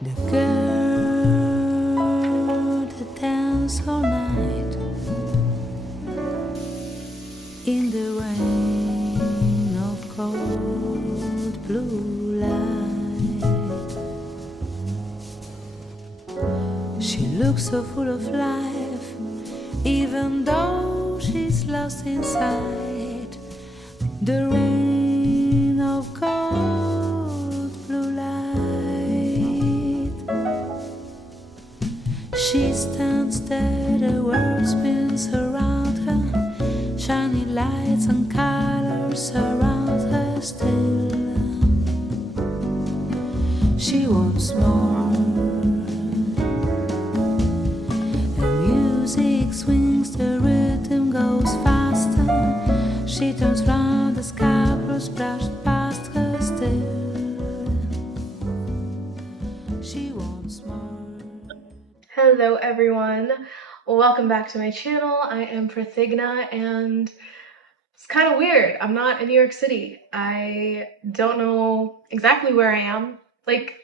The girl that danced all night in the rain of cold blue light. She looks so full of life, even though she's lost inside the rain of cold blue light. She stands there, the world spins around her, shiny lights and colors surround her still. She wants more, the music swings, the rhythm goes faster. She turns round, the sky blue brushed past her still. She wants more. Hello everyone, welcome back to my channel. I am Prathigna and it's kind of weird. I'm not in New York City. I don't know exactly where I am. Like,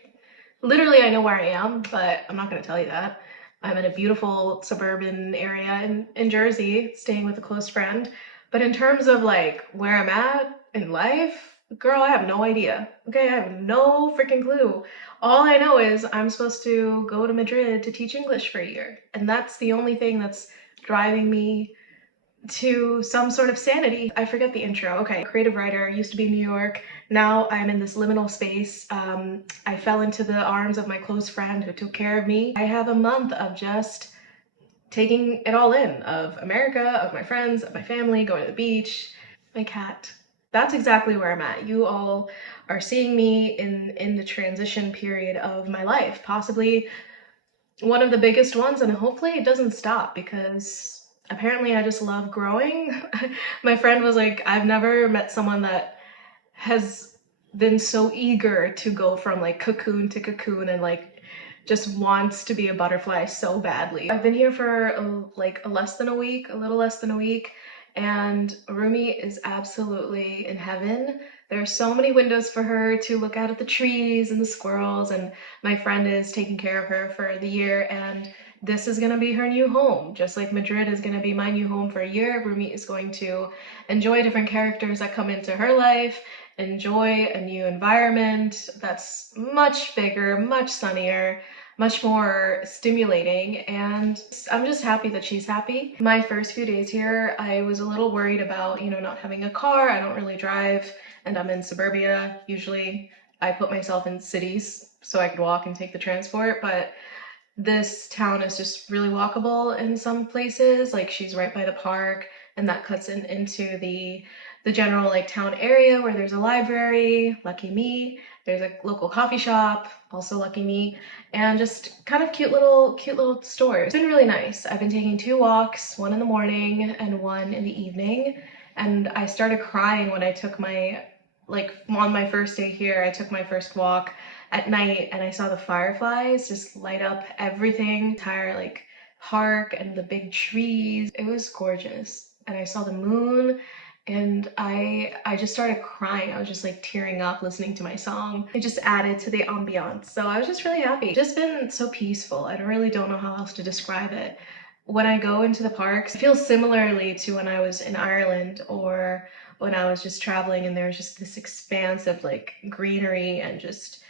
literally I know where I am, but I'm not going to tell you that. I'm in a beautiful suburban area in Jersey, staying with a close friend. But in terms of like where I'm at in life, girl, I have no idea. Okay, I have no freaking clue. All I know is I'm supposed to go to Madrid to teach English for a year. And that's the only thing that's driving me to some sort of sanity. I forget the intro. Okay, creative writer, used to be in New York. Now I'm in this liminal space. I fell into the arms of my close friend who took care of me. I have a month of just taking it all in, of America, of my friends, of my family, going to the beach, my cat. That's exactly where I'm at. You all are seeing me in the transition period of my life, possibly one of the biggest ones, and hopefully it doesn't stop because apparently I just love growing. My friend was like, I've never met someone that has been so eager to go from like cocoon to cocoon and like just wants to be a butterfly so badly. I've been here for like less than a week, a little less than a week, and Rumi is absolutely in heaven. There are so many windows for her to look out at the trees and the squirrels, and my friend is taking care of her for the year, and this is gonna be her new home. Just like Madrid is gonna be my new home for a year, Rumi is going to enjoy different characters that come into her life, enjoy a new environment that's much bigger, much sunnier, much more stimulating, and I'm just happy that she's happy. My first few days here, I was a little worried about, not having a car. I don't really drive, and I'm in suburbia. Usually I put myself in cities so I could walk and take the transport, but this town is just really walkable in some places. Like, she's right by the park, and that cuts into the general like town area where there's a library, lucky me. There's a local coffee shop, also lucky me, and just kind of cute little stores. It's been really nice. I've been taking 2 walks, one in the morning and one in the evening, and I started crying when I took my on my first day here. I took my first walk at night and I saw the fireflies just light up everything, entire like park and the big trees. It was gorgeous. And I saw the moon, and I just started crying. I was just like tearing up listening to my song. It just added to the ambiance. So I was just really happy. It's just been so peaceful. I really don't know how else to describe it. When I go into the parks, it feels similarly to when I was in Ireland or when I was just traveling, and there's just this expanse of like greenery and just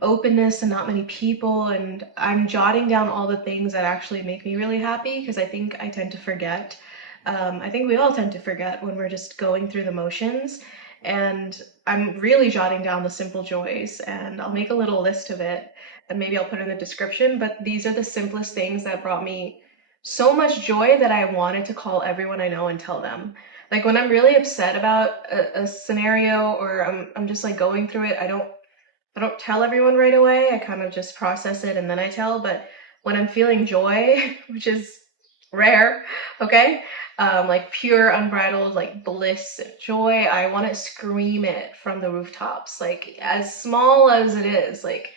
openness and not many people. And I'm jotting down all the things that actually make me really happy, because I think I tend to forget. I think we all tend to forget when we're just going through the motions. And I'm really jotting down the simple joys, and I'll make a little list of it and maybe I'll put it in the description. But these are the simplest things that brought me so much joy that I wanted to call everyone I know and tell them. Like, when I'm really upset about a scenario, or I'm just like going through it, I don't tell everyone right away. I kind of just process it and then I tell. But when I'm feeling joy, which is rare, okay, like pure unbridled like bliss and joy, I want to scream it from the rooftops, like as small as it is. Like,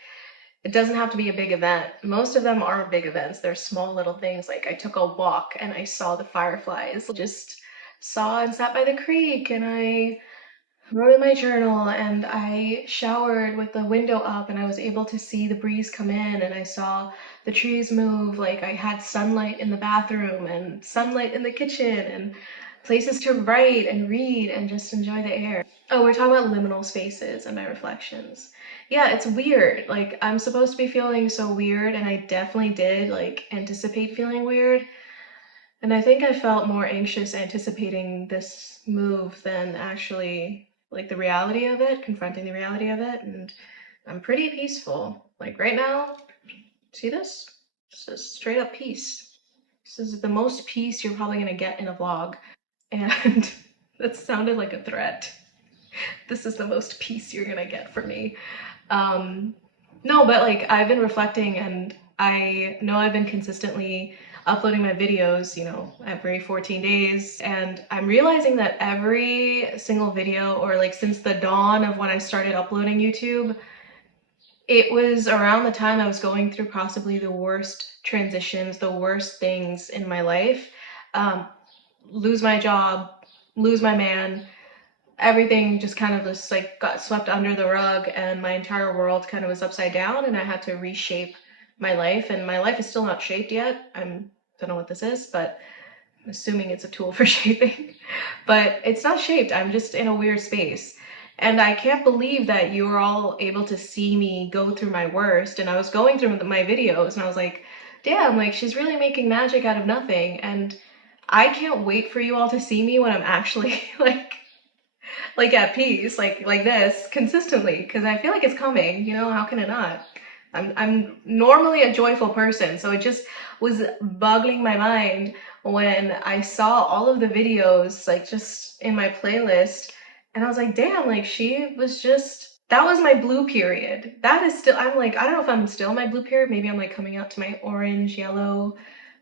it doesn't have to be a big event. Most of them aren't big events. They're small little things. Like, I took a walk and I saw the fireflies, just saw and sat by the creek, and I wrote in my journal, and I showered with the window up, and I was able to see the breeze come in, and I saw the trees move. Like, I had sunlight in the bathroom and sunlight in the kitchen and places to write and read and just enjoy the air. Oh, we're talking about liminal spaces and my reflections. Yeah, it's weird. Like, I'm supposed to be feeling so weird, and I definitely did, like, anticipate feeling weird. And I think I felt more anxious anticipating this move than actually like the reality of it, confronting the reality of it. And I'm pretty peaceful. Like right now, see this? This is straight up peace. This is the most peace you're probably gonna get in a vlog. And that sounded like a threat. This is the most peace you're gonna get from me. Um, no, but like I've been reflecting, and I know I've been consistently uploading my videos, you know, every 14 days. And I'm realizing that every single video, or like since the dawn of when I started uploading YouTube, it was around the time I was going through possibly the worst transitions, the worst things in my life. Um, lose my job, lose my man, everything just kind of just like got swept under the rug, and my entire world kind of was upside down, and I had to reshape my life. And my life is still not shaped yet. Don't know what this is, but I'm assuming it's a tool for shaping. But it's not shaped. I'm just in a weird space. And I can't believe that you were all able to see me go through my worst. And I was going through my videos, and I was like, damn, like she's really making magic out of nothing. And I can't wait for you all to see me when I'm actually like at peace, like this consistently, because I feel like it's coming. You know, how can it not? I'm normally a joyful person, so it just was boggling my mind when I saw all of the videos like just in my playlist, and I was like, damn, like she was just, that was my blue period. That is still, I'm like, I don't know if I'm still in my blue period. Maybe I'm like coming out to my orange, yellow,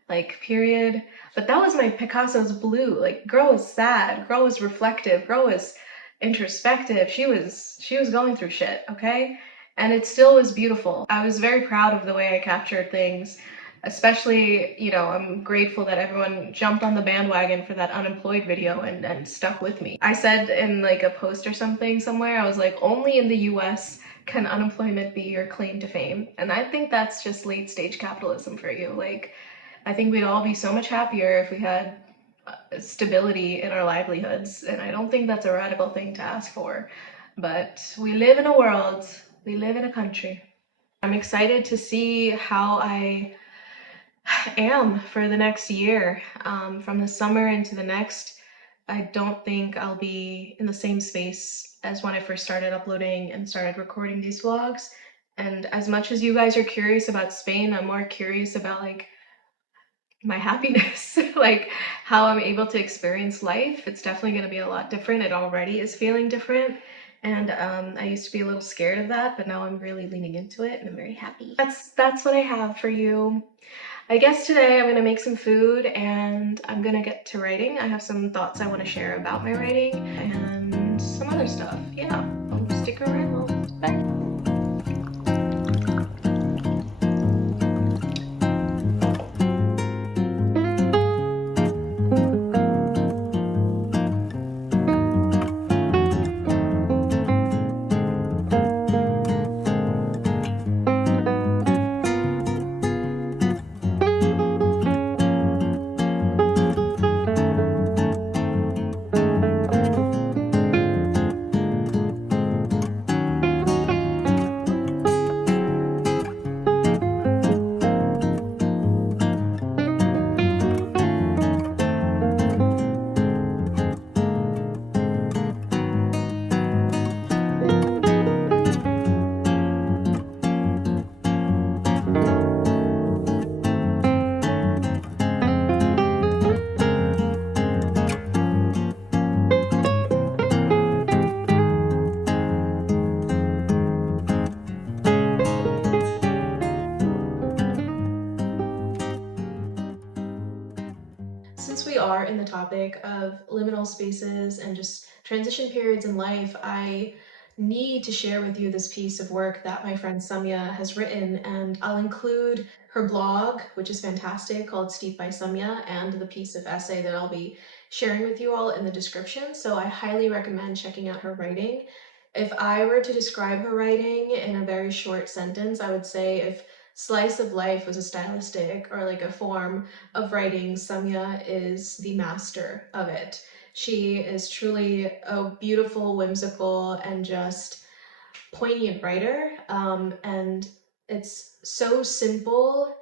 like period. But that was my Picasso's blue. Like girl was sad, girl was reflective, girl was introspective. She was going through shit, okay? And it still was beautiful. I was very proud of the way I captured things. Especially, you know, I'm grateful that everyone jumped on the bandwagon for that unemployed video and stuck with me. I said in like a post or something somewhere, I was like, only in the US can unemployment be your claim to fame. And I think that's just late stage capitalism for you. Like, I think we'd all be so much happier if we had stability in our livelihoods, and I don't think that's a radical thing to ask for. But we live in a world, we live in a country. I'm excited to see how I am for the next year. From the summer into the next, I don't think I'll be in the same space as when I first started uploading and started recording these vlogs. And as much as you guys are curious about Spain, I'm more curious about like my happiness, like how I'm able to experience life. It's definitely going to be a lot different. It already is feeling different. And I used to be a little scared of that, but now I'm really leaning into it, and I'm very happy. That's what I have for you. I guess today I'm gonna make some food, and I'm gonna get to writing. I have some thoughts I want to share about my writing and some other stuff. Yeah, stick around. Bye. Since we are in the topic of liminal spaces and just transition periods in life, I need to share with you this piece of work that my friend Samya has written, and I'll include her blog, which is fantastic, called Steep by Samya, and the piece of essay that I'll be sharing with you all in the description, so I highly recommend checking out her writing. If I were to describe her writing in a very short sentence, I would say if slice of life was a stylistic or like a form of writing, Samya is the master of it. She is truly a beautiful, whimsical, and just poignant writer, and it's so simple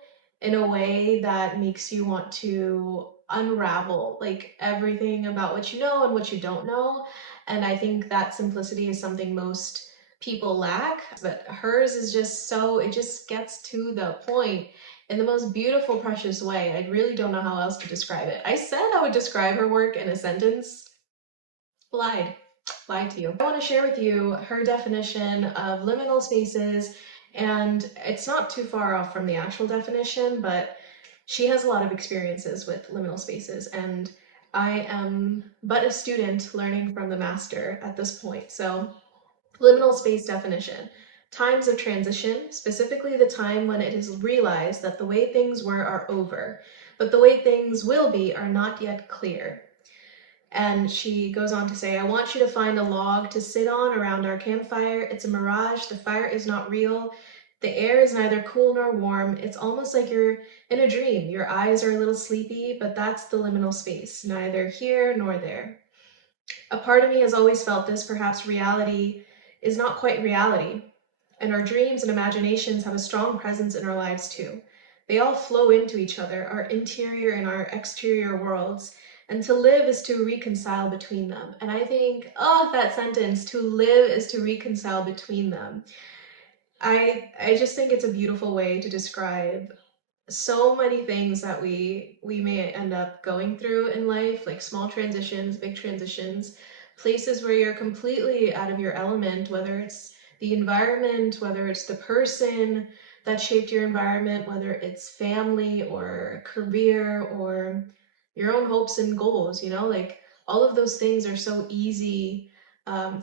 in a way that makes you want to unravel like everything about what you know and what you don't know. And I think that simplicity is something most people lack, but hers is just so, it just gets to the point in the most beautiful, precious way. I really don't know how else to describe it. I said I would describe her work in a sentence. Lied. Lied to you. I want to share with you her definition of liminal spaces, and it's not too far off from the actual definition, but she has a lot of experiences with liminal spaces, and I am but a student learning from the master at this point. So, liminal space definition. Times of transition, specifically the time when it is realized that the way things were are over, but the way things will be are not yet clear. And she goes on to say, I want you to find a log to sit on around our campfire. It's a mirage. The fire is not real. The air is neither cool nor warm. It's almost like you're in a dream. Your eyes are a little sleepy, but that's the liminal space, neither here nor there. A part of me has always felt this, perhaps reality is not quite reality. And our dreams and imaginations have a strong presence in our lives too. They all flow into each other, our interior and our exterior worlds. And to live is to reconcile between them. And I think, oh, that sentence, to live is to reconcile between them. I just think it's a beautiful way to describe so many things that we may end up going through in life, like small transitions, big transitions, places where you're completely out of your element, whether it's the environment, whether it's the person that shaped your environment, whether it's family or career or your own hopes and goals, you know, like all of those things are so easy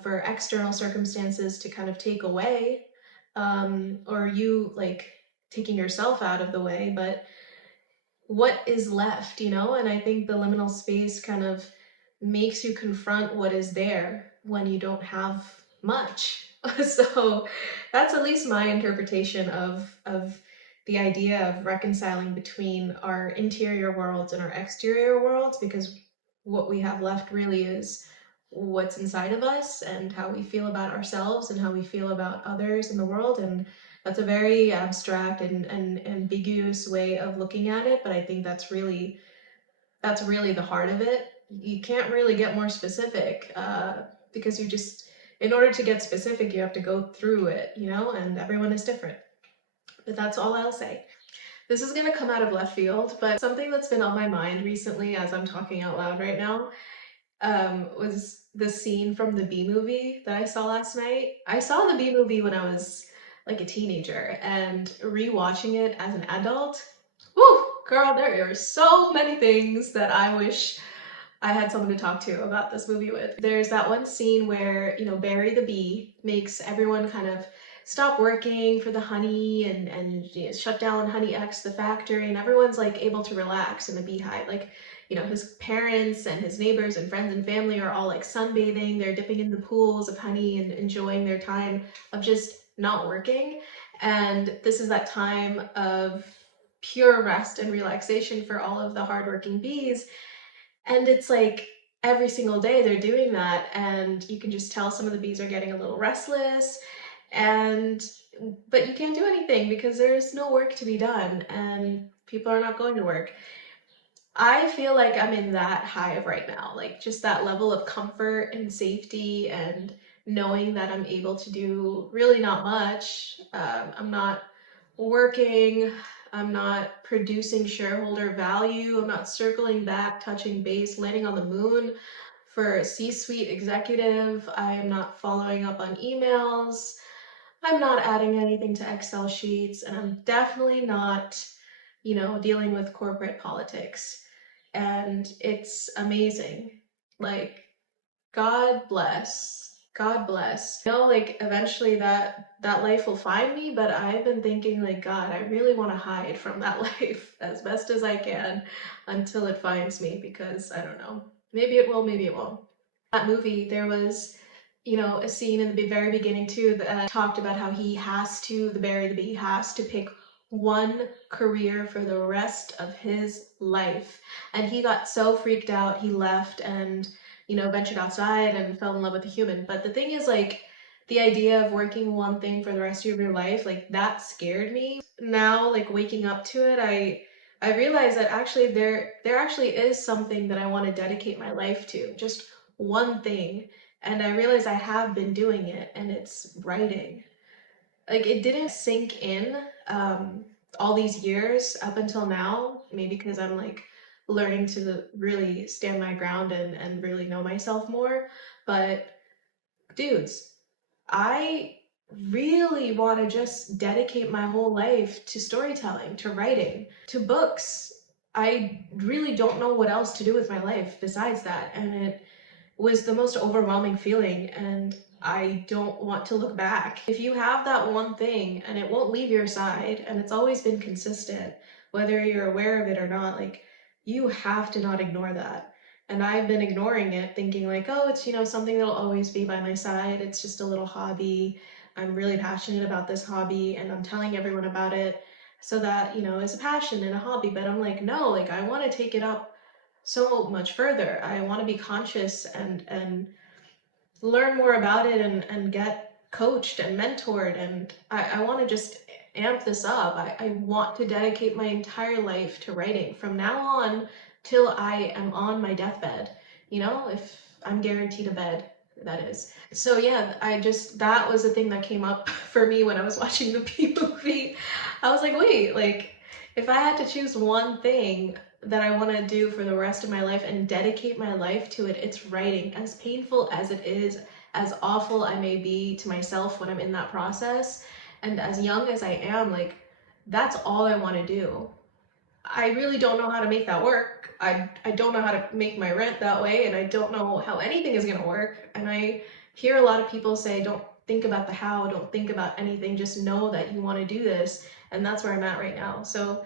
for external circumstances to kind of take away, or you like taking yourself out of the way, but what is left, you know? And I think the liminal space kind of makes you confront what is there when you don't have much. So that's at least my interpretation of the idea of reconciling between our interior worlds and our exterior worlds, because what we have left really is what's inside of us and how we feel about ourselves and how we feel about others in the world. And that's a very abstract and ambiguous way of looking at it, but I think that's really the heart of it. You can't really get more specific, because you just, in order to get specific, you have to go through it, you know, and everyone is different. But that's all I'll say. This is gonna come out of left field, but something that's been on my mind recently as I'm talking out loud right now, was the scene from the Bee Movie that I saw last night. I saw the Bee Movie when I was like a teenager, and rewatching it as an adult, whew, girl, there are so many things that I wish I had someone to talk to about this movie with. There's that one scene where, you know, Barry the bee makes everyone kind of stop working for the honey and you know, shut down Honey X, the factory, and everyone's like able to relax in the beehive. Like, you know, his parents and his neighbors and friends and family are all like sunbathing, they're dipping in the pools of honey and enjoying their time of just not working. And this is that time of pure rest and relaxation for all of the hardworking bees. And it's like every single day they're doing that, and you can just tell some of the bees are getting a little restless, and but you can't do anything because there's no work to be done and people are not going to work. I feel like I'm in that hive right now, like just that level of comfort and safety and knowing that I'm able to do really not much. I'm not working, I'm not producing shareholder value, I'm not circling back, touching base, landing on the moon for a C-suite executive, I am not following up on emails, I'm not adding anything to Excel sheets, and I'm definitely not, you know, dealing with corporate politics. And it's amazing. Like, God bless. God bless. You know, like eventually that life will find me, but I've been thinking like, God, I really want to hide from that life as best as I can until it finds me, because I don't know. Maybe it will, maybe it won't. That movie, there was, a scene in the very beginning too that talked about how the Barry the Bee has to pick one career for the rest of his life. And he got so freaked out, he left and, ventured outside and fell in love with a human. But the thing is, like, the idea of working one thing for the rest of your life, like, that scared me. Now, like, waking up to it, I realized that actually there actually is something that I want to dedicate my life to. Just one thing. And I realized I have been doing it, and it's writing. Like, it didn't sink in all these years up until now, maybe because I'm like learning to really stand my ground and really know myself more. But dudes, I really want to just dedicate my whole life to storytelling, to writing, to books. I really don't know what else to do with my life besides that. And it was the most overwhelming feeling, and I don't want to look back. If you have that one thing and it won't leave your side and it's always been consistent, whether you're aware of it or not, like, you have to not ignore that. And I've been ignoring it, thinking like, oh, it's, something that'll always be by my side. It's just a little hobby. I'm really passionate about this hobby and I'm telling everyone about it so that, it's a passion and a hobby. But I'm like, no, like, I want to take it up so much further. I want to be conscious and learn more about it and get coached and mentored. And I want to just amp this up. I want to dedicate my entire life to writing from now on till I am on my deathbed, if I'm guaranteed a bed, that is. So yeah, that was the thing that came up for me when I was watching the P movie. I was like, wait, like, if I had to choose one thing that I want to do for the rest of my life and dedicate my life to it, it's writing. As painful as it is, as awful I may be to myself when I'm in that process, and as young as I am, like, that's all I want to do. I really don't know how to make that work. I don't know how to make my rent that way, and I don't know how anything is going to work. And I hear a lot of people say, don't think about the how, don't think about anything, just know that you want to do this. And that's where I'm at right now. So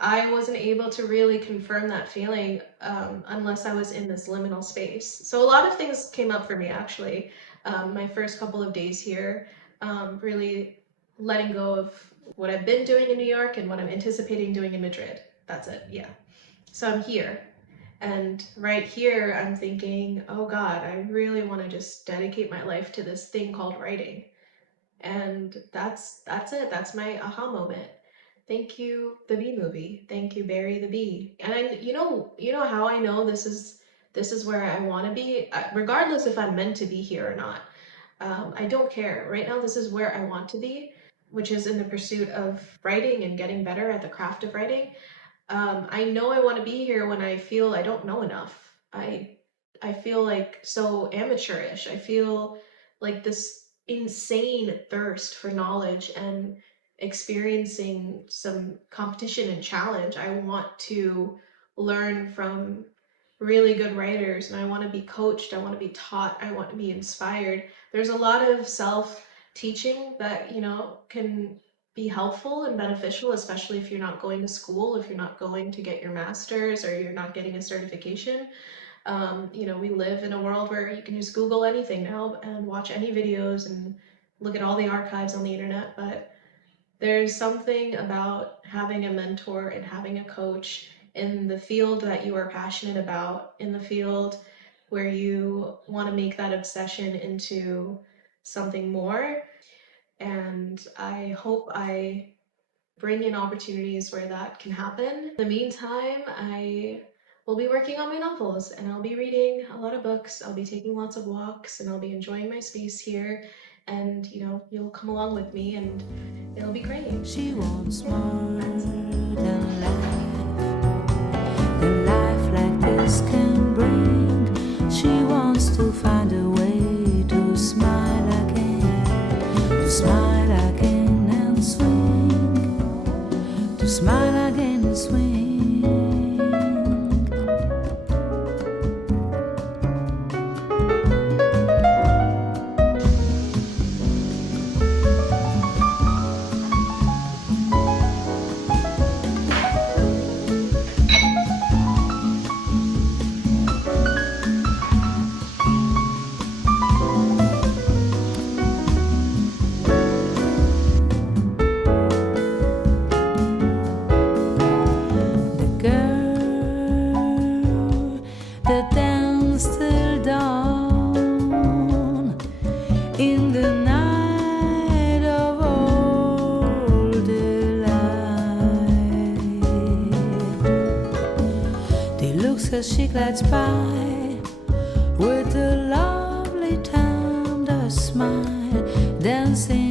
I wasn't able to really confirm that feeling unless I was in this liminal space. So a lot of things came up for me, actually. My first couple of days here, really letting go of what I've been doing in New York and what I'm anticipating doing in Madrid. That's it, yeah. So I'm here. And right here, I'm thinking, oh God, I really want to just dedicate my life to this thing called writing. And that's it. That's my aha moment. Thank you, the Bee movie. Thank you, Barry the Bee. And you know how I know this is where I want to be, regardless if I'm meant to be here or not. I don't care. Right now, this is where I want to be, which is in the pursuit of writing and getting better at the craft of writing. I know I want to be here when I feel I don't know enough. I feel like so amateurish. I feel like this insane thirst for knowledge and experiencing some competition and challenge. I want to learn from really good writers, and I want to be coached, I want to be taught, I want to be inspired. There's a lot of self-teaching that, can be helpful and beneficial, especially if you're not going to school, if you're not going to get your master's, or you're not getting a certification. We live in a world where you can just Google anything now and watch any videos and look at all the archives on the internet. But there's something about having a mentor and having a coach in the field that you are passionate about, in the field where you want to make that obsession into something more. And I hope I bring in opportunities where that can happen. In the meantime, I will be working on my novels, and I'll be reading a lot of books, I'll be taking lots of walks, and I'll be enjoying my space here. And you'll come along with me and it'll be great. She wants more than life like this can bring. She wants to find a way to smile again and swing, to smile again and swing. glides by with a lovely tender smile, dancing